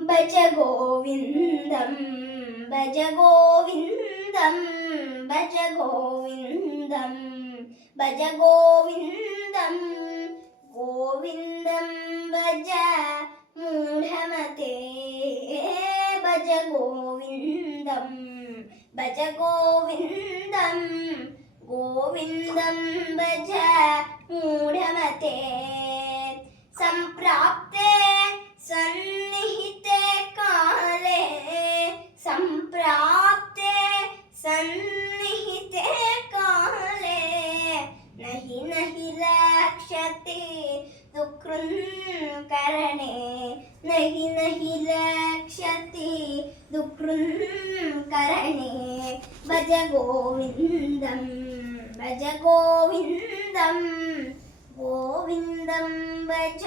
ഭജ ഗോവിന്ദം ഭജ ഗോവിന്ദം ഭജ ഗോവിന്ദം ഭജ ഗോവിന്ദം ഗോവിന്ദം ഭജ മൂഢമതേ ഭജ ഗോവിന്ദം ഭജ ഗോവിന്ദം ഗോവിന്ദം ഭജ മൂഢമതേ സംപ്രാപ്തേ സന്നിഹിതേ കാലേ സംപ്രാപ്തേ സന്നിഹിതേ കാലേ നഹി നഹി രക്ഷതി ദുഃഖൃൻ കരണേ നഹി നഹി രക്ഷതി ദുഃഖൃൻ കരണേ ഭജ ഗോവിന്ദം ഭജ ഗോവിന്ദം ഗോവിന്ദം ഭജ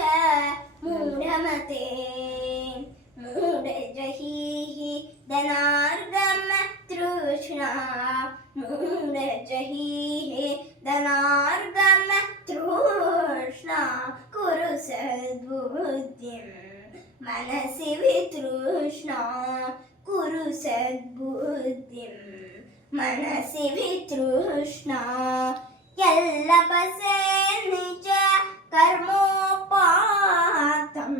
മൂഢമതേ മൂഢജഹീഹി ധനാർഗമ തൃഷ്ണാ മൂഢജഹീഹി ധനാർഗമ തൃഷ്ണാ കുരു സദ്ബുദ്ധിം മനസി വിതൃഷ്ണാ കുരു സദ്ബുദ്ധിം മനസി വിതൃഷ്ണാ യല്ലപസേ നിജ കർമ്മോപാതം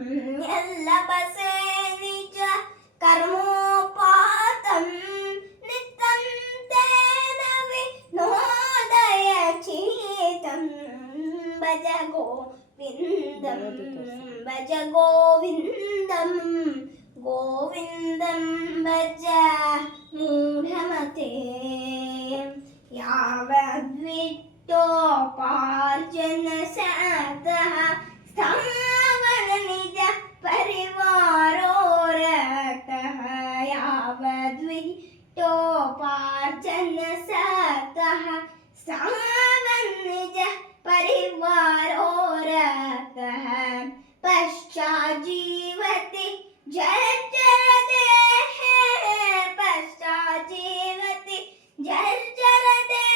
യല്ലപസേ നിജ കർമ്മോപാതം നിത്തം തേന വിനോദയചിതം ഭജ ഗോവിന്ദം ഭജ ഗോവിന്ദം ഗോവിന്ദം ഭജ മൂഢമതേ യാവദ്വിട്ടോപാർജന സതഃ സ്ഥാവര നിജ പരിവാരോ രതഃ യാവദ്വിട്ടോപാർജന സതഃ സ്ഥാവര നിജ പരിവാരോ രതഃ പശ്ചാജീവതി ജർജരതേ പശ്ചാജീവതി ജർജരതേ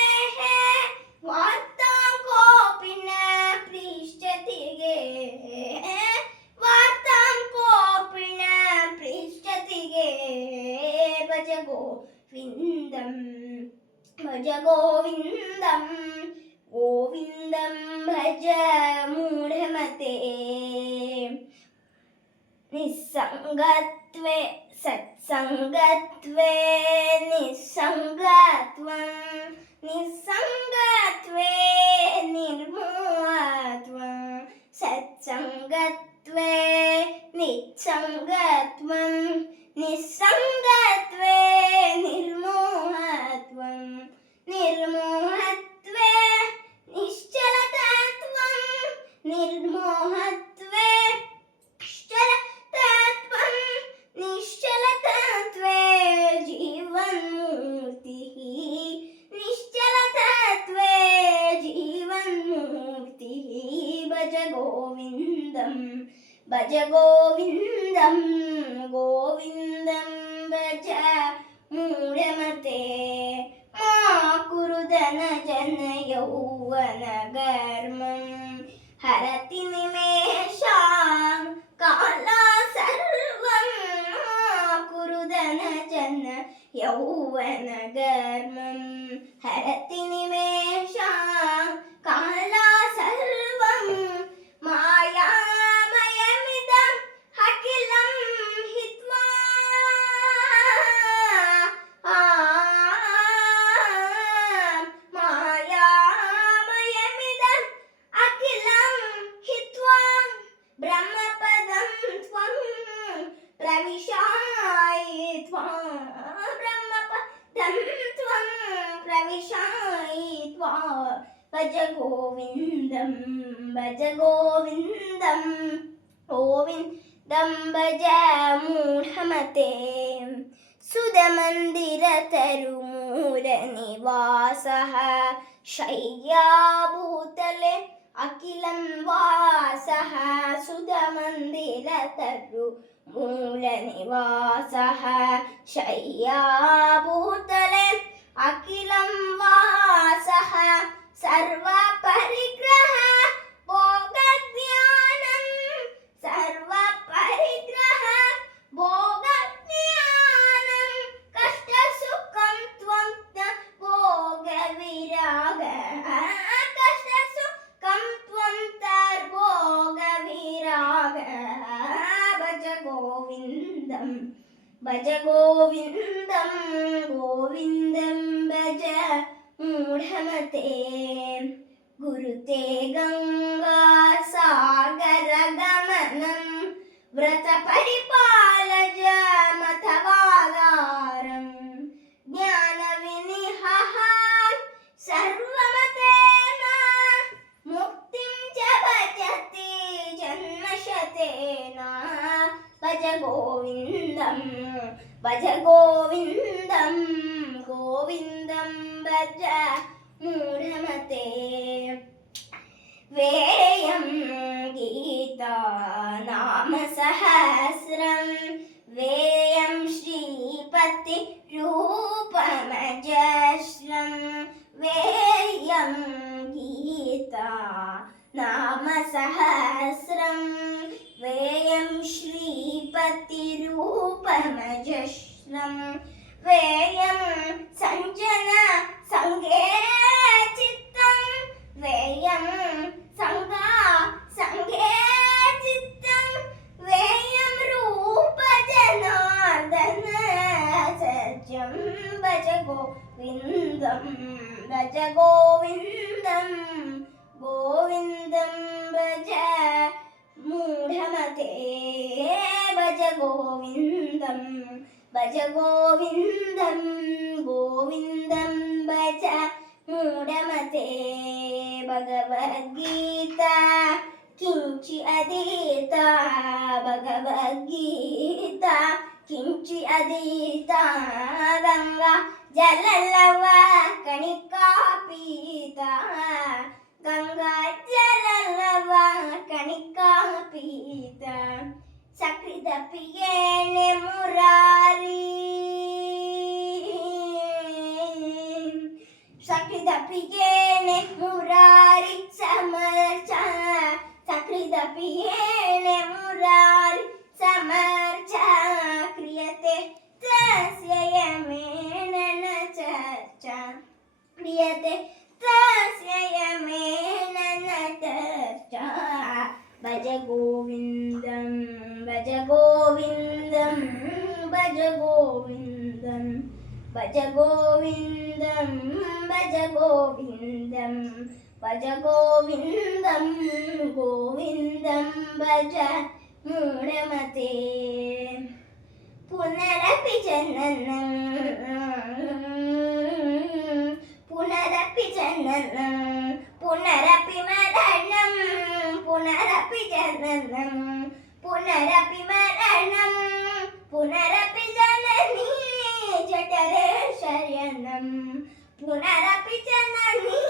വാർത്താം കോപി ന പൃച്ഛതി വാർത്താം കോപി ന പൃച്ഛതി ഭജ ഗോവിന്ദം ഭജ ഗോവിന്ദം ഗോവിന്ദം ഭജ മൂഢമതേ നിസ്സംഗത്വേ സത്സംഗത്വേ നിസ്സംഗത്വം നിസ്സംഗത്വേ നിർമോഹത്വം സത്സംഗത്വേ നിസ്സംഗത്വം നിസ്സംഗത്വേ നിർമോഹത്വം നിർമോഹത്വേ നിശ്ചലതത്വം നിർമോഹത്വേ നിശ്ചലതത്വം നിശ്ചലതത്വേ ജീവന്മൂർത്തിഃ നിശ്ചലതത്വേ ജീവന്മൂർത്തിഃ ഭജ ഗോവിന്ദം ഭജ ഗോവിന്ദം ഗോവിന്ദം ഭജ മൂഢമതേ മാ കുരു ധനജന യൗവന ഗർമ്മം ഹരതി നിമേഷാൻ കാലാ സർവം മാ കുരു ധനജന യൗവന ഗർമ്മം ഹരതി നിമേഷാൻ കാലാ സർവം മായാമയമിദം അഖിലം ഹിത്വാ മായാമയമിദം അഖിലം ഹിത്വാ ബ്രഹ്മപദം ത്വം പ്രവിശായിത്വാ ബ്രഹ്മപദം ത്വം പ്രവിശായിത്വാ ഭജ ഗോവിന്ദം ഭജ ഗോവിന്ദം ഗോവിന്ദം ഭജ മൂഢമതേ സുധമന്ദിര തരുമൂല നിവാസഃ ശയ്യാഭൂതലെ അഖിലം വാസഃ സുധമന്ദിര തരുമൂല നിവാസഃ ശയ്യാഭൂതലെ അഖിലം വാസഃ സർവ പരിഗ്രഹ ഭോഗ ജ്ഞാനം സർവ പരിഗ്രഹ ഭോഗ ഗോവിന്ദം ഭജ ഗോവിന്ദം ഗോവിന്ദം ഭജ മൂഢമതേ ഗുരുതേ ഗംഗാ സാഗര ഗമനം വ്രത പരിപാലജ മതവാഗാരം ജ്ഞാന വിനിഹഃ സർവമതേന മുക്തിം ച ഭജതി ജന്മശതേന ഭജ ഗോവിന്ദം ഗോവിന്ദം ഭജ മൂഢമതേ വേയം ഗീതാ നാമ സഹസ്രം വേയം ശ്രീപതി രൂപമജസ്രം വേയം ഗീതാ നാമ സഹസ്രം വേയം ശ്രീപതി രൂപമജസ്രം വേയം സഞ്ജന സംഗേ ചിത്തം വേയം സംഗാ സംഗേ ചിത്തം വേയം രൂപ ജനാർദന സത്യം ഭജ ഗോവിന്ദം ഗോവിന്ദം ഭജ മൂഢമതേ ഭജ ഗോവിന്ദം ഗോവിന്ദം ഭജ മൂഢമതേ ഭഗവദ്ഗീത കിഞ്ചി അധീത ഭഗവദ്ഗീത കിഞ്ചി അധീത ഗംഗാ ജലലവ കണികാ പീത ഗംഗാ ജലലവ കണികാ പീത സകൃത പ്രിയേണ മുരാരി സകൃത പ്രിയേണ മുരാരി സമർച്ച സകൃത പ്രിയേണ മുരാരി സമർച്ച ക്രിയത്തെ തസ്യ യമേന ന ചർച്ച ക്രിയത്തെ തസ്യ യമേന ന ചർച്ച ഭജ ഗോവിന്ദം ഭജ ഗോവിന്ദം ഭജ ഗോവിന്ദം ഭജ ഗോവിന്ദം ഭജ ഗോവിന്ദം ഭജ ഗോവിന്ദം ഗോവിന്ദം ഭജ മൂഢമതേ പുനരപി ജനനം പുനരപി ജനനം പുനരപി മരണം പുനരപി ജനനം പുനരപി മരണം പുനരപി ജനനീ ജഠരേ ശയനം പുനരപി ജനനീ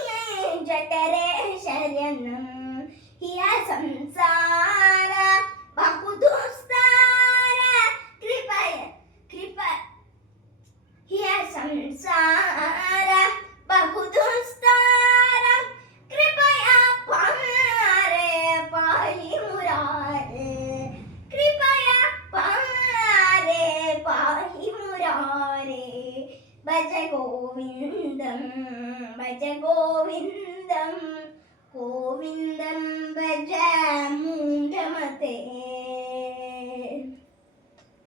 ജഠരേ ശയനം ഹിയ സംസാര ബഹുദുസ്താര കൃപ ഹിയ സംസാര ബഹുദുസ്താര കൃപയാ പാരേ പാഹി മുരാരേ കൃപയാ പാരേ പാഹി മുരാരേ ഭജ ഗോവിന്ദം ഗോവിന്ദം ഭജ മൂഢമതേ